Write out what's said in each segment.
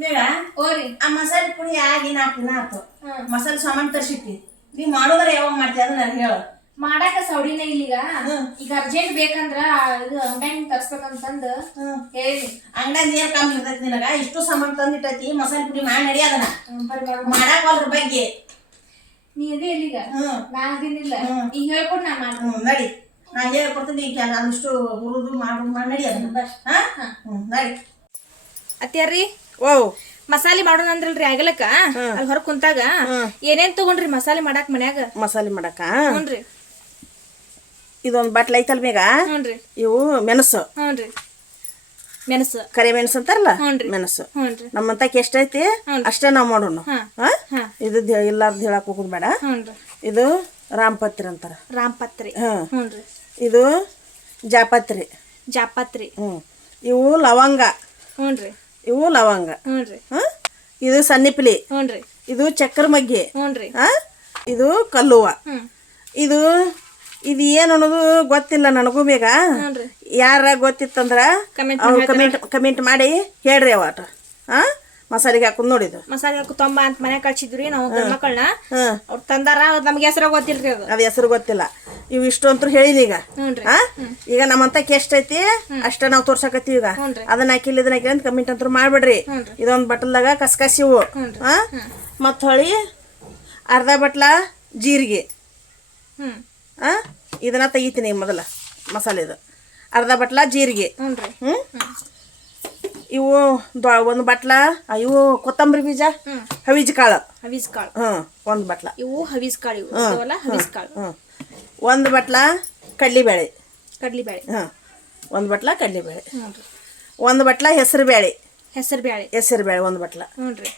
ಮೇಡ ಓರಿ ಆ ಮಸಾಲೆ ಪುಡಿ ಆಗಿ 4 ದಿನ ಆಯ್ತು. ಮಸಾಲೆ ಸಾಮಾನು ತರಿಸಿಟ್ಟಿ. ನೀ ಮಾಡೋದ್ರೆ ಯಾವಾಗ ಮಾಡ್ತೀಯ ಅದು ನನಗೆ ಹೇಳು. ಮಾಡಾಕ ಸೌಡಿನೇ ಇಲ್ಲೀಗ. ಈಗ ಅರ್ಜೆಂಟ್ ಬೇಕಂದ್ರ ಇದು ಅಂಗಡಿಯಿಂದ ತರ್ಸ್ಬೇಕಂತಂದು ಹೇಳಿ. ಅಂಗಡಿಯಿಂದ ಏನ್ ಕಮ್ಮಿ ಇರ್ತೈತಿ ನಿನಗ? ಇಷ್ಟು ಸಾಮಾನು ತಂದಿಟ್ಟೈತಿ, ಮಸಾಲೆ ಪುಡಿ ಮಾಡಿ ನಡಿ ಅದನ್ನ ಮಾಡಾಕ ಅದ್ರ ಬಗ್ಗೆ ನೀ ಅದೇ ಇಲ್ಲೀಗ ನಾ ಅದೇನಿಲ್ಲ. ಈಗ ಹೇಳ್ಕೊಡ್ ನಾ ಮಾಡ್ತೀನಿ. ನಡಿ, ನಾ ಹೇಳ್ಕೊಡ್ತೀನಿ. ಈಗ ಅದಿಷ್ಟು ಹುರಿದು ಮಾಡಿ ನಡಿ ಅದನ್ನ. ನಡಿ ಅತ್ಯಾರ್ರಿ, ಓ ಮಸಾಲೆ ಮಾಡೋಣ ಅಂದ್ರಲ್ರಿ ಆಗಲಕ್ಕ ಅಲ್ಲಿ ಹೊರ ಕುಂತಾಗ ಏನೇನ್ ತಗೊಂಡ್ರಿ ಮಸಾಲೆ ಮಾಡಾಕ ಮನ್ಯಾಗ? ಮಸಾಲೆ ಮಾಡಾಕ ಹ್ಞೂನ್ರಿ. ಇದೊಂದು ಬಾಟ್ಲ್ ಐತಲ್ ಬೇಗ. ಹ್ಞೂನ್ರಿ. ಇವು ಮೆಣಸು. ಹ್ಞೂನ್ರಿ. ಮೆಣಸು, ಕರಿ ಮೆಣಸು ಅಂತಾರಲ್ಲ, ಹ್ಞೂನ್ರಿ. ಮೆಣಸು. ಹ್ಞೂನ್ರಿ. ನಮ್ಮಂತಕ್ಕೆ ಎಷ್ಟೈತಿ ಅಷ್ಟೇ ನಾವು ಮಾಡೋಣ. ಇದು ಇಲ್ಲಾರ್ದು ಹೇಳಕ್ ಹೋಗುದು ಬೇಡ. ಹ್ಞೂನ್ರಿ. ಇದು ರಾಮಪತ್ರಿ ಅಂತಾರ. ರಾಮಪತ್ರಿ. ಹ್ಞೂನ್ರಿ. ಇದು ಜಾಪತ್ರಿ. ಜಾಪತ್ರಿ. ಇವು ಲವಂಗ. ಹ್ಞೂನ್ರಿ. ಇವು ಲವಂಗ. ಹ್ಞೂನ್ರಿ. ಇದು ಸನ್ನಿಪಿಲಿ. ಹ್ಞೂನ್ರಿ. ಇದು ಚಕ್ಕರ್ ಮಗ್ಗಿ. ಹ್ಞೂನ್ರಿ. ಇದು ಕಲ್ಲುವ. ಇದು ಇದು ಏನು ಅನ್ನೋದು ಗೊತ್ತಿಲ್ಲ ನನಗೂ. ಬೇಗ ಯಾರ ಗೊತ್ತಿತ್ತಂದ್ರ ಕಮೆಂಟ್ ಮಾಡಿ ಹೇಳ್ರಿ. ಅವಟ ಮಸಾಲೆಗೆ ಹಾಕುದ್ ನೋಡಿದು. ಮಸಾಲೆ ಹಾಕು ತೊಂಬ ಅಂತ ಮನೆ ಕಳ್ಸಿದ್ರಿ ನಾವು ಗಂಡ್ಮಕ್ಳನ್ನ. ಅವ್ರು ತಂದಾರ, ನಮ್ಗೆ ಹೆಸರು ಗೊತ್ತಿಲ್ರಿ. ಅದು ಹೆಸರು ಗೊತ್ತಿಲ್ಲ. ಇವು ಇಷ್ಟು ಅಂತೂ ಹೇಳಿನ ಈಗ. ಈಗ ನಮ್ಮಂತಕ್ಕೆ ಎಷ್ಟೈತಿ ಅಷ್ಟ ನಾವು ತೋರ್ಸಕತ್ತೀವಿ. ಈಗ ಅದನ್ನ ಹಾಕಿಲ್ಲ ಇದನ್ನ ಹಾಕಿಲ್ಲ ಅಂತ ಕಮೆಂಟ್ ಅಂತೂ ಮಾಡ್ಬಿಡ್ರಿ. ಇದೊಂದು ಬಟ್ಲದಾಗ ಕಸ್ಕಸಿ ಇವು. ಮತ್ತು ಹೊಳಿ ಅರ್ಧ ಬಟ್ಲ ಜೀರಿಗೆ. ಇದನ್ನ ತೆಗಿತೀನಿ ಮೊದಲ ಮಸಾಲೆದು. ಅರ್ಧ ಬಟ್ಲ ಜೀರಿಗೆ. ಇವು ಒಂದು ಬಟ್ಲ ಇವು ಕೊತ್ತಂಬರಿ ಬೀಜ, ಹವೀಜ್ ಕಾಳು. ಹವೀಜ್ ಕಾಳು ಒಂದು ಬಟ್ಲ. ಇವು ಹವೀಜ್ ಕಾಳು. ಇವು ಹವೀಜ್ ಕಾಳು. ಒಂದು ಬಟ್ಲ ಕಡ್ಲಿಬೇಳೆ. ಕಡ್ಲಿಬೇಳೆ. ಒಂದು ಬಟ್ಲ ಕಡ್ಲಿಬೇಳೆ. ಒಂದು ಬಟ್ಲ ಹೆಸರು ಬೇಳೆ. ಹೆಸರು ಬೇಳೆ. ಹೆಸರು ಬೇಳೆ ಒಂದು ಬಟ್ಲ. ಹ್ಞೂನ್ರಿ.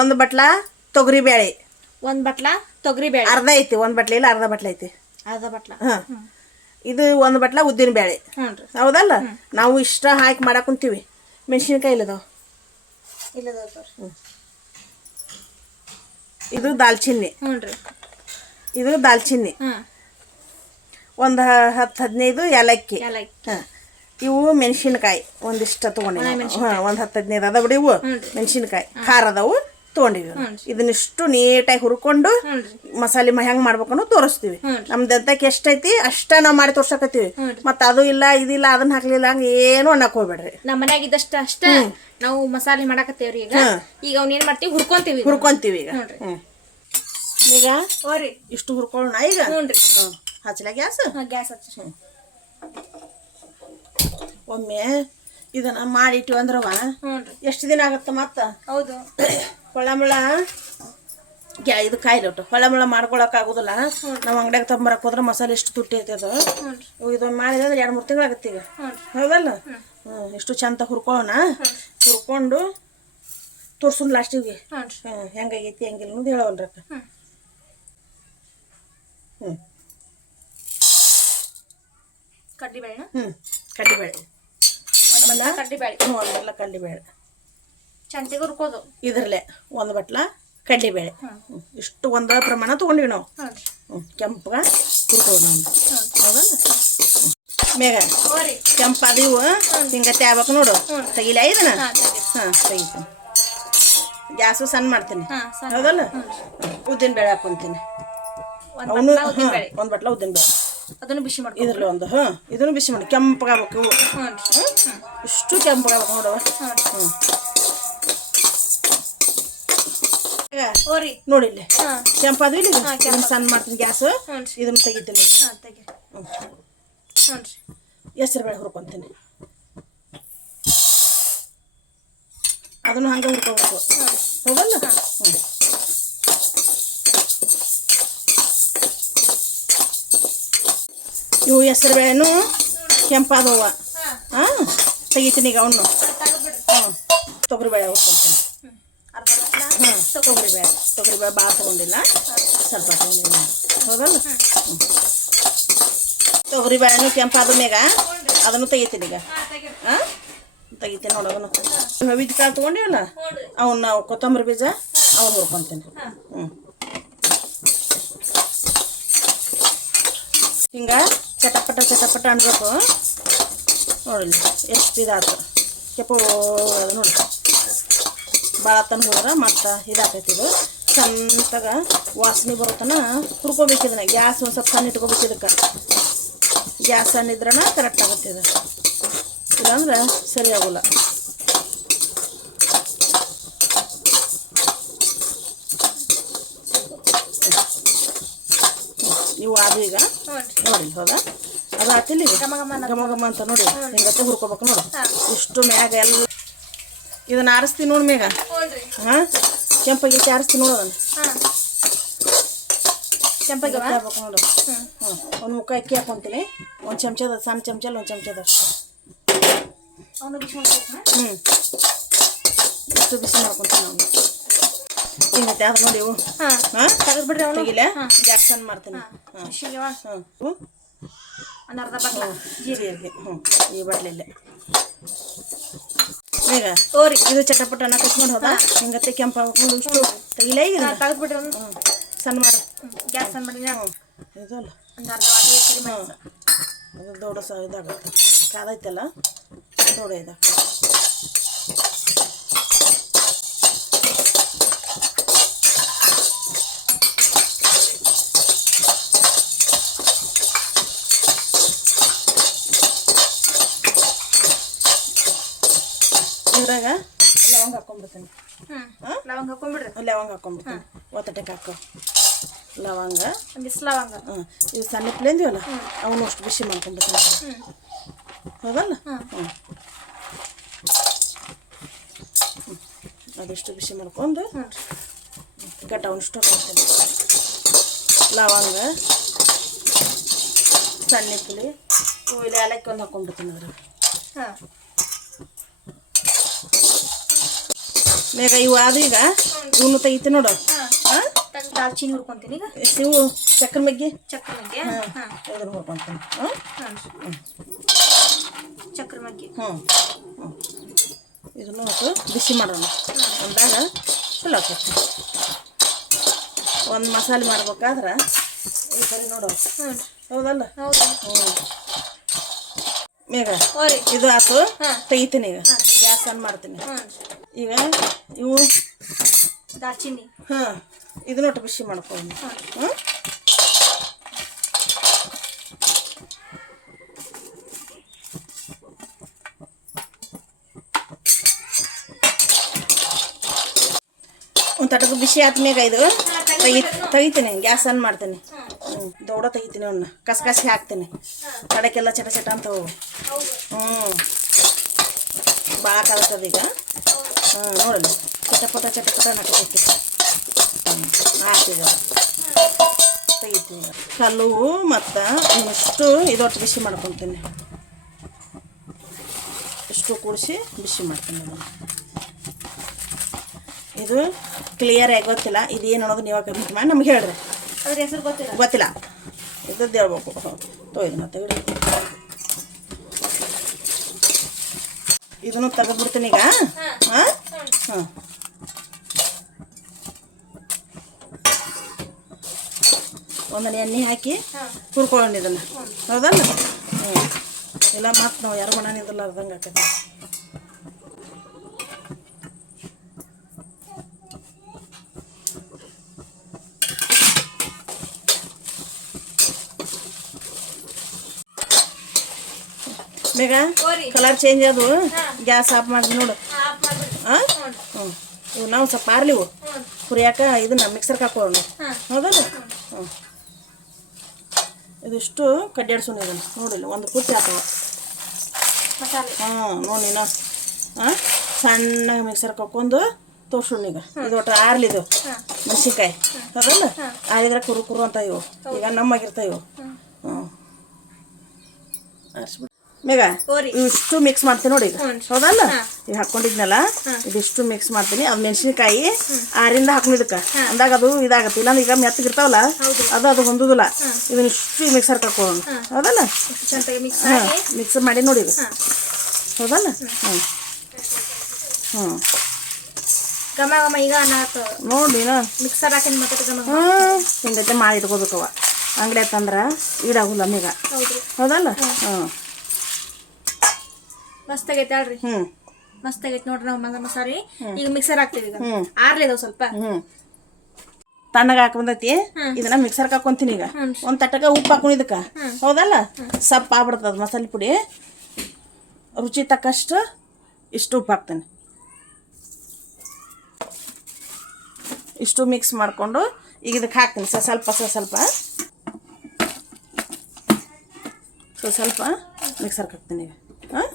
ಒಂದು ಬಟ್ಲ ತೊಗರಿ ಬೇಳೆ. ಒಂದು ಬಟ್ಲ ತೊಗರಿ ಬೇಳೆ. ಅರ್ಧ ಐತಿ, ಒಂದು ಬಟ್ಲ ಇಲ್ಲ, ಅರ್ಧ ಬಟ್ಲ ಐತಿ. ಅರ್ಧ ಬಟ್ಲ. ಇದು ಒಂದು ಬಟ್ಲ ಉದ್ದಿನ ಬೇಳೆ. ಹೌದಲ್ಲ? ನಾವು ಇಷ್ಟ ಹಾಕಿ ಮಾಡಕ್ ಕುಂತೀವಿ. ಮೆಣಸಿನ್ಕಾಯಿ ಇಲ್ಲದವ. ಇದು ದಾಲ್ಚಿನ್ನಿ. ಇದು ದಾಲ್ಚಿನ್ನಿ. ಒಂದು 10-15 ಏಲಕ್ಕಿ. ಇವು ಮೆಣಸಿನ್ಕಾಯಿ ಒಂದಿಷ್ಟ ತೊಗೊಂಡಿವಿ. ಒಂದು 10-15 ಅದ ಬಿಡಿ. ಇವು ಮೆಣಸಿನ್ಕಾಯಿ ಖಾರ ಅದಾವು ತೊಗೊಂಡಿವಿ. ಇದನ್ನಿಷ್ಟು ನೀಟಾಗಿ ಹುರ್ಕೊಂಡು ಮಸಾಲೆ ಹೆಂಗ್ ಮಾಡ್ಬೇಕು ಅನ್ನೋ ತೋರಿಸ್ತೀವಿ. ನಮ್ದು ಎಂತಕ್ಕೆ ಎಷ್ಟೈತಿ ಅಷ್ಟ ನಾವು ಮಾಡಿ ತೋರ್ಸಕತ್ತೀವಿ. ಮತ್ತ ಅದು ಇಲ್ಲ ಇದಿಲ್ಲ ಅದನ್ನ ಹಾಕ್ಲಿಲ್ಲ ಹಂಗ ಏನು ಅನ್ನಕ್ ಹೋಗ್ಬೇಡ್ರಿ. ನಮ್ಮ ಮನ್ಯಾಗ ಇದ್ದಷ್ಟ ಅಷ್ಟ ನಾವು ಮಸಾಲೆ ಮಾಡಾಕತ್ತೇವ್ರಿ. ಈಗ ಅವ್ನ ಏನ್ ಮಾಡ್ತೀವಿ, ಹುರ್ಕೊಂತೀವಿ ಈಗ. ಈಗ ಇಷ್ಟು ಹುರ್ಕೊಳ್ಳೋಣ ಈಗ. ಹಚ್ಚಲ ಗ್ಯಾಸ್. ಹಚ್ಚ. ಒಮ್ಮೆ ಇದನ್ನ ಮಾಡಿಟ್ಟಿವಿ ಅಂದ್ರವ ಎಷ್ಟು ದಿನ ಆಗತ್ತ ಮತ್ತ. ಹೌದು. ಹೊಳ್ಳಮುಳ ಇದು ಕಾಯಿಲೆ ಒಟ್ಟು ಹೊಳ್ಳಮುಳ ಮಾಡ್ಕೊಳಕ್ ಆಗುದಿಲ್ಲ. ನಾವು ಅಂಗಡಿಯಾಗ ತೊಂಬರಕ್ ಹೋದ್ರೆ ಮಸಾಲೆ ಎಷ್ಟು ತುಟ್ಟಿ ಐತೆ ಅದು. ಇದೊಂದು ಮಾಡಿದ್ರೆ 2-3 ತಿಂಗಳು ಆಗತ್ತೆ ಈಗ. ಹೌದಲ್ಲ? ಇಷ್ಟು ಚಂದ ಹುರ್ಕೊಳ್ಳೋಣ. ಹುರ್ಕೊಂಡು ತೋರ್ಸುನ್ ಲಾಸ್ಟಿಗೆ ಹೆಂಗಾಗೈತಿ ಹೆಂಗಿಲ್ಲ ಅನ್ನೋದು ಹೇಳವಲ್ರಕ್ಕ. ಕಡ್ಲಿಬೇಳೆ. ಕಡ್ಲಿಬೇಳೆ. ಕಡ್ಲಿಬೇಳೆ. ಕಡ್ಲಿಬೇಳೆ ಚಂತಿಗೆ ಹುರ್ಕೋದು. ಇದ್ರಲ್ಲೇ ಒಂದು ಬಟ್ಲ ಕಡ್ಲಿಬೇಳೆ. ಇಷ್ಟು ಒಂದ ಪ್ರಮಾಣ ತಗೊಂಡಿವಿ ನಾವು. ಕೆಂಪಗ ಹುರ್ಕೋದು ನಾವು. ಹೌದಲ್ಲ? ಮೇಗ ಕೆಂಪಾದ ಇವು ಹಿಂಗ ತ್ಯಾಬೇಕು ನೋಡು. ತೆಗಿಲ ಇದನ್ನ. ತೆಗಿತೀನಿ. ಗ್ಯಾಸು ಸಣ್ಣ ಮಾಡ್ತೀನಿ. ಹೌದಲ್ಲ? ಉದ್ದಿನ ಬೇಳೆ ಹಾಕೊಂತೀನಿ. ಒಂದು ಬಟ್ಲ ಉದ್ದಿನ ಬೇಳೆ. ಅದನ್ನು ಬಿಸಿ ಮಾಡಿ ಇದ್ರಲ್ಲಿ ಒಂದು. ಇದನ್ನು ಬಿಸಿ ಮಾಡಿ ಕೆಂಪಗಾಗಬೇಕು. ಇವು ಇಷ್ಟು ಕೆಂಪಗಾಗಬೇಕು ನೋಡುವ. ನೋಡಿ ಇಲ್ಲಿ ಕೆಂಪಾದ ಇಲ್ಲಿ ಸಣ್ಣ ಮಾಡ್ತೀನಿ ಗ್ಯಾಸ್. ಇದನ್ನ ತೆಗಿತೀನಿ. ಹೆಸರು ಬೇಳೆ ಹುರ್ಕೊಂತೀನಿ. ಅದನ್ನು ಹಂಗೆ ಹುರ್ಕೋಬೇಕು. ಹೌದಲ್ಲ? ಇವು ಹೆಸರು ಬೇಳೆನು ಕೆಂಪಾದವ. ತೆಗಿತೀನಿ ಈಗ ಅವನು. ತೊಗರಿ ಬೇಳೆ ಹುರ್ಕೊಂತೀನಿ. ತೊಗರಿ ಬೇಳೆ ಭಾಳ ತೊಗೊಂಡಿಲ್ಲ, ಸ್ವಲ್ಪ ತೊಗೊಂಡಿಲ್ಲ. ಹೌದಲ್ಲ? ತೊಗರಿ ಬೇಳೆನು ಕೆಂಪಾದ ಮ್ಯಾಗ ಅದನ್ನು ತೆಗಿತೀನಿ ಈಗ. ತೆಗಿತೀನಿ ನೋಡು. ಅದನ್ನು ಹವಿದ ಕಾಳು ತೊಗೊಂಡಿವಲ್ಲ ಅವನ್ನ ಕೊತ್ತಂಬರಿ ಬೀಜ ಅವನ್ನ ಹುರ್ಕೊಂತೀನಿ. ಹಿಂಗೆ ಚಟಪಟ ಚಟಪಟ ಅನ್ಬೇಕು. ನೋಡಿಲ್ಲ ಎಷ್ಟು ಇದಾಯ್ತು ಕೆಂಪು ಅದು ನೋಡಿ. ಭಾಳ ತನ ಹೋದ್ರೆ ಮತ್ತು ಇದಾಕೈತಿ ಇದು ಚಂದಾಗ ವಾಸನೆ ಬರೋತನ ಹುರ್ಕೋಬೇಕು ಇದನ್ನ ಗ್ಯಾಸ್ ಒಂದು ಸ್ವಲ್ಪ ಸಣ್ಣ ಇಟ್ಕೋಬೇಕು ಇದಕ್ಕೆ ಗ್ಯಾಸ್ ಸಣ್ಣ ಇದ್ರನ ಕರೆಕ್ಟ್ ಆಗುತ್ತೆ ಇದು ಇಲ್ಲಾಂದ್ರೆ ಸರಿ ಆಗೋಲ್ಲ ನೀವು ಅದು ಈಗ ನೋಡಿ ಹೌದಾ ಅದು ಆತಿಲ್ಲ ಈಗ ಘಮ ಘಮ ಅಂತ ನೋಡಿ ಹಿಂಗತ್ತೆ ಹುರ್ಕೋಬೇಕು ನೋಡು ಇಷ್ಟು ಮ್ಯಾಗ ಎಲ್ಲ ಇದನ್ನ ಆರಿಸ್ತೀನಿ ನೋಡಿ ಮ್ಯಾಗ ಹಾಂ ಕೆಂಪಾಗಿ ಆರಿಸ್ತೀನಿ ನೋಡು ಅದನ್ನು ಕೆಂಪಾಗಿ ಹಾಕ್ಬೇಕು ನೋಡು ಒಂದು ಮುಖ ಅಕ್ಕಿ ಹಾಕ್ಕೊಂತೀನಿ ಒಂದು ಚಮಚದ ಸಣ್ಣ ಚಮಚಲ್ಲಿ ಒಂದು ಚಮಚದಷ್ಟು ಇಷ್ಟು ಬಿಸಿ ಮಾಡ್ಕೊತೀನಿ ನಾವು ಹಿಂಗತ್ತೆ ಅದು ನೋಡಿ ಇವು ಹಾಂ ತೆಗೆದ್ಬಿಡ್ರಿ ಅವನು ತೆಗಿಲ್ಲ ಗ್ಯಾಸ್ ಆನ್ ಮಾಡ್ತೀನಿ ಒಂದು ಅರ್ಧ ಬಟ್ಲ ಜೀರಿಗೆ ಈ ಬಟ್ಲಲ್ಲೇ ಈಗ ಓರಿ ಇದು ಚಟಪಟ ಅನ್ನಕತ್ ನೋಡಿ ಹೋದ ಹಿಂಗತ್ತೆ ಕೆಂಪು ಹಾಕೊಂಡು ಇಷ್ಟು ತೆಗಿಲ್ಲ ಈಗ ತೆಗೆದ್ಬಿಟ್ರಿ ಒಂದು ಸಣ್ಣ ಮಾಡಿ ಗ್ಯಾಸ್ ಆನ್ ಮಾಡಿ ಇದಲ್ಲ ಒಂದು ಅರ್ಧ ವಾಟಿ ಅದು ದೊಡ್ಡ ಇದಾಗುತ್ತೆ ಕಾದೈತಲ್ಲ ದೊಡ್ಡ ಇದಾಗುತ್ತೆ ಇದ್ರಾಗ ಲವಂಗ ಹಾಕೊಂಡ್ಬಿಡ್ತೀನಿ ಲವಂಗ ಹಾಕೊಂಡ್ಬಿಡ್ರಿ ಲವಂಗ ಹಾಕೊಂಡ್ಬಿಡ್ತೀನಿ ಒತ್ತಟಕ್ಕೆ ಹಾಕೋ ಲವಂಗ ಒಂದಿಷ್ಟು ಲವಂಗ ಇವು ಸಣ್ಣ ಪ್ಲೇಂದಿವಲ್ಲ ಅವನು ಅಷ್ಟು ಬಿಸಿ ಮಾಡ್ಕೊಂಡ್ಬಿಡ್ತೀನಿ ಹೌದಲ್ಲ ಅದಿಷ್ಟು ಬಿಸಿ ಮಾಡ್ಕೊಂಡು ಗಟ್ಟ ಅವನಿಷ್ಟು ಹಾಕೊಳ್ತೀನಿ ಲವಂಗ ಸಣ್ಣ ಪುಳಿ ಇಲ್ಲಿ ಏಲಕ್ಕಿ ಒಂದು ಹಾಕೊಂಡ್ಬಿಡ್ತೀನಿ ಅದ್ರಾಗ ಬೇಗ ಇವು ಅದು ಈಗ ಇವನು ತೆಗಿತಿ ನೋಡು ದಾಲ್ಚಿನ್ನಿ ಹುರ್ಕೊಂತೀನಿ ಈಗ ಇವು ಚಕ್ರ ಮಗ್ಗಿ ಇದನ್ನು ಹುರ್ಕೊಂತೀನಿ ಚಕ್ರ ಮಗ್ಗಿ ಇದನ್ನು ಬಿಸಿ ಮಾಡೋಣ ಅಂದಾಗ ಚಲೋ ಆಗ್ತೈತಿ ಒಂದು ಮಸಾಲೆ ಮಾಡ್ಬೇಕಾದ್ರೆ ಈ ಸರಿ ನೋಡು ಹೌದಲ್ಲ ಮೇಗ ಇದು ಆತು ತೆಗಿತೀನಿ ಈಗ ಗ್ಯಾಸ್ ಆನ್ ಮಾಡ್ತೀನಿ ಈಗ ಇವು ದಾಲ್ಚಿನ್ನಿ ಇದನ್ನ ಒಟ್ಟು ಬಿಸಿ ಮಾಡ್ಕೊಂಡು ಒಂದು ತಟಕ ಬಿಸಿ ಆದ್ಮ್ಯಾಗ ಇದು ತೆಗಿತೀನಿ ಗ್ಯಾಸ್ ಆನ್ ಮಾಡ್ತೀನಿ ದೌಡ ತೆಗಿತೀನಿ ಅವನ್ನ ಕಸಕಸಿ ಹಾಕ್ತೀನಿ ತಡಕ್ಕೆಲ್ಲ ಚಟ ಚಟ ಅಂತ ಹೋಗು ಭಾಳ ಕಲ್ತದ ಈಗ ನೋಡಲ್ಲ ಚಟಪಟ ಚಟಪಟ ನಟಕೈತಿ ಹಾಕಿದ ತೆಗಿತೀನಿ ಕಲ್ಲು ಮತ್ತು ಇಷ್ಟು ಇದೊಟ್ಟು ಬಿಸಿ ಮಾಡ್ಕೊತೀನಿ ಇಷ್ಟು ಕೂಡಿಸಿ ಬಿಸಿ ಮಾಡ್ತೀನಿ ಇದು ಕ್ಲಿಯರ್ ಆಗಿ ಗೊತ್ತಿಲ್ಲ ಇದೇನು ಅನ್ನೋದು ನೀವು ಕಮಿಟ್ ಮಾಡಿ ನಮ್ಗೆ ಹೇಳ್ರಿ ಅದ್ರ ಹೆಸರು ಗೊತ್ತಿಲ್ಲ ಇದ್ದದ್ದು ಹೇಳ್ಬೇಕು ತೊಯ್ದು ಮತ್ತೆ ಇದನ್ನು ತೆಗೆದ್ಬಿಡ್ತೀನಿ ಈಗ ಒಂದನೇ ಎಣ್ಣೆ ಹಾಕಿ ಹುರ್ಕೊಳ್ಳೋಣ ಇದನ್ನು ಹೌದಲ್ಲ ಇಲ್ಲ ಮತ್ತು ನಾವು ಯಾರು ಮಾಡೋಣಿದ್ರಲ್ಲ ಅರ್ಧಂಗೆ ಹಾಕೈತಿ ಬೇಗ ಕಲರ್ ಚೇಂಜ್ ಅದು ಗ್ಯಾಸ್ ಆಫ್ ಮಾಡಿದ್ವಿ ನೋಡು ಇವು ನಾವು ಸ್ವಲ್ಪ ಆರ್ಲಿವು ಹುರಿಯಾಕ ಇದನ್ನ ಮಿಕ್ಸರ್ಗೆ ಹಾಕೋಣ ಹೌದಲ್ಲ ಇದಿಷ್ಟು ಕಡ್ಡಾಡ್ಸೋಣ ಇದನ್ನು ನೋಡಿಲ್ಲ ಒಂದು ಕುರ್ಚಿ ಹಾಕವ ನೋಡಿ ನಾವು ಸಣ್ಣಗೆ ಮಿಕ್ಸರ್ಗೆ ಹಾಕೊಂಡು ತೋರ್ಸೋಣ ಈಗ ಇದು ಒಟ್ಟು ಆರ್ಲಿದು ಮೆಣಸಿನ್ಕಾಯಿ ಹೌದಲ್ಲ ಆರಿದ್ರೆ ಕುರು ಕುರು ಅಂತ ಇವು ಈಗ ನಮ್ಮಾಗಿರ್ತಾವ ಇವು ಆರಿಸ್ಬಿಟ್ಟು ಮೇಗ ಇಷ್ಟು ಮಿಕ್ಸ್ ಮಾಡ್ತೀನಿ ನೋಡಿ ಈಗ ಹೌದಲ್ಲ ಈಗ ಹಾಕೊಂಡಿದ್ನಲ್ಲ ಇದಿಷ್ಟು ಮಿಕ್ಸ್ ಮಾಡ್ತೀನಿ ಅದು ಮೆಣಸಿನ್ಕಾಯಿ ಆರಿಂದ ಹಾಕೊಂಡಿದ್ದಕ್ಕೆ ಅಂದಾಗ ಅದು ಇದಾಗತ್ತೆ ಇಲ್ಲಾಂದ್ರೆ ಈಗ ಮೆತ್ತಗಿರ್ತಾವಲ್ಲ ಅದು ಹೊಂದುದಿಲ್ಲ ಇದನ್ನ ಇಷ್ಟು ಮಿಕ್ಸರ್ ಹಾಕೊಳ್ಳೋಣ ಹೌದಲ್ಲ ಮಿಕ್ಸ್ ಮಾಡಿ ನೋಡಿ ಈಗ ಹೌದಲ್ಲ ನೋಡಿ ಮಿಕ್ಸರ್ ಹಾಕಿ ಹಿಂಗತ್ತೆ ಮಾಡಿ ಇಟ್ಕೋಬೇಕವ ಅಂಗಡಿ ಆತಂದ್ರೆ ಈಡಾಗುಲ್ಲ ಮೇಗ ಹೌದಲ್ಲ ಮಸ್ತ್ ಆಗೈತೆ ಅಲ್ರಿ ಮಸ್ತ್ ಆಗೈತೆ ನೋಡ್ರಿ ನಾವು ಮಸಾರಿ ಈಗ ಮಿಕ್ಸರ್ ಹಾಕ್ತೀವಿ ಈಗ ಆರ್ಲಿದಾವ್ ಸ್ವಲ್ಪ ತಣ್ಣಗೆ ಹಾಕಿ ಬಂದೈತಿ ಇದನ್ನ ಮಿಕ್ಸರ್ಗೆ ಹಾಕೊಂತೀನಿ ಈಗ ಒಂದು ತಟ್ಟಗೆ ಉಪ್ಪು ಹಾಕೊಂಡು ಇದಕ್ಕೆ ಹೌದಲ್ಲ ಸಪ್ಪ ಆಗ್ಬಿಡ್ತದ ಮಸಾಲೆ ಪುಡಿ ರುಚಿ ತಕ್ಕಷ್ಟು ಇಷ್ಟು ಉಪ್ಪು ಹಾಕ್ತೀನಿ ಇಷ್ಟು ಮಿಕ್ಸ್ ಮಾಡಿಕೊಂಡು ಈಗ ಇದಕ್ಕೆ ಹಾಕ್ತೀನಿ ಸ್ವಲ್ಪ ಸ್ವಲ್ಪ ಮಿಕ್ಸರ್ಗೆ ಹಾಕ್ತೀನಿ ಈಗ ಹಾಂ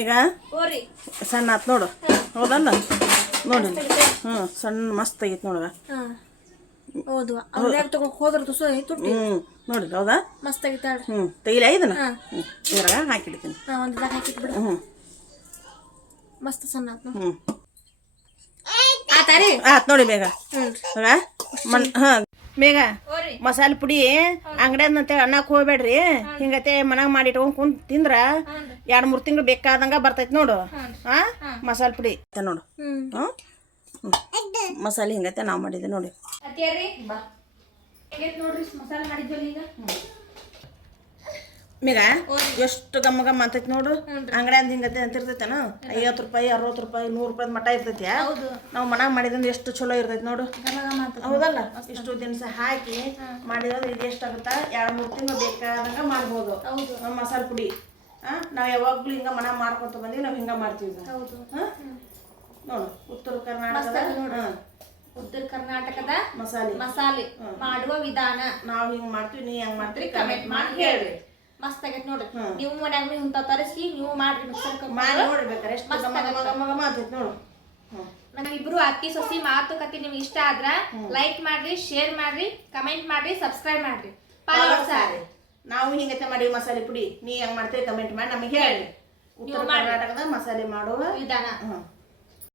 ಈಗ ಸಣ್ಣ ಆತು ನೋಡು ಹೌದಲ್ಲ ನೋಡಿ ಸಣ್ಣ ಮಸ್ತ್ ಆಗೈತೆ ನೋಡುವ ಹೌದು ಹೋದ್ರ ನೋಡಿ ಹೌದಾ ಮಸ್ತ್ ಆಗೈತೆ ತೆಗಿಲ ಇದನ್ನ ಇದ್ರಾಗ ಹಾಕಿಡ್ತೀನಿ ಒಂದ್ರಾಗ ಹಾಕಿಟ್ಬಿಡು ಮಸ್ತ್ ಸಣ್ಣ ಆತು ಆತ್ ನೋಡಿ ಬೇಗ ಬೇಗ ಮಸಾಲೆ ಪುಡಿ ಅಂಗಡಿಯಂತ ಅನ್ನಕ್ಕೆ ಹೋಗ್ಬೇಡ್ರಿ ಹಿಂಗತೆ ಮನ್ಯಾಗ ಮಾಡಿ ಇಟ್ಕೊಂಡ್ ಕುಂತ್ ತಿಂದ್ರ 2-3 ತಿಂಗಳು ಬೇಕಾದಂಗ ಬರ್ತೈತಿ ನೋಡು ಮಸಾಲೆ ಪುಡಿ ನೋಡು ಮಸಾಲೆ ಹಿಂಗತೆ ನಾವು ಮಾಡಿದ್ದೆ ನೋಡಿ ಮೇಗ ಎಷ್ಟು ಗಮ್ಮ ಗಮ್ಮ ಅಂತೈತಿ ನೋಡು ಅಂಗಡಿಯಂದ ಹಿಂಗತೆ ಅಂತಿರ್ತೈತೇನ 50 ರೂಪಾಯಿ 60 ರೂಪಾಯಿ 100 ರೂಪಾಯಿ ಮಟ್ಟ ಇರ್ತೈತಿ ನಾವು ಮನ್ಯಾಗ ಮಾಡಿದ್ರೆ ಎಷ್ಟು ಚಲೋ ಇರ್ತೈತಿ ನೋಡು ಹೌದಲ್ಲ ಇಷ್ಟು ದಿನಸ ಹಾಕಿ ಮಾಡಿದ್ರೆ ಇದು ಎಷ್ಟಾಗುತ್ತಾ 2-3 ತಿಂಗಳು ಬೇಕಾದಂಗ ಮಾಡ್ಬೋದು ಮಸಾಲೆ ಪುಡಿ ನಾವು ಯಾವಾಗ್ಲೂ ಹಿಂಗ ಮನ್ಯಾಗ ಮಾಡ್ಕೊತ ಬಂದೀವಿ ನಾವು ಹಿಂಗ ಮಾಡ್ತೀವಿ ನೋಡು ಉತ್ತರ ಕರ್ನಾಟಕದ ಮಸಾಲೆ ಮಾಡುವ ವಿಧಾನ ನಾವು ಹಿಂಗ್ ಮಾಡ್ತೀವಿ ನೀ ಹೆಂಗ್ ಮಾಡ್ತೀರಿ ಕಮೆಂಟ್ ಮಾಡಿ ಹೇಳ್ರಿ ಮಸ್ತ್ ಆಗೈತೆ ನೋಡ್ರಿ ನೀವು ಮನ್ಯಾಗ ಇಂತ ತರಿಸಿ ನೀವು ಮಾಡ್ರಿ ಮಾಡಿ ನೋಡ್ಬೇಕಾರೆ ಎಷ್ಟು ಮಾತೈತಿ ನೋಡು ನಮ್ಮಿಬ್ರು ಅತ್ತಿ ಸೊಸಿ ಮಾತುಕತೆ ನಿಮ್ಗೆ ಇಷ್ಟ ಆದ್ರ ಲೈಕ್ ಮಾಡ್ರಿ ಶೇರ್ ಮಾಡ್ರಿ ಕಮೆಂಟ್ ಮಾಡ್ರಿ ಸಬ್ಸ್ಕ್ರೈಬ್ ಮಾಡ್ರಿ ನಾವು ಹಿಂಗತೆ ಮಾಡಿ ಮಸಾಲೆ ಪುಡಿ ನೀ ಹೆಂಗ್ ಮಾಡ್ತೀರಿ ಕಮೆಂಟ್ ಮಾಡಿ ನಮಗೆ ಹೇಳಿ ಉತ್ತರ ಕರ್ನಾಟಕದ ಮಸಾಲೆ ಮಾಡುವ ವಿಧಾನ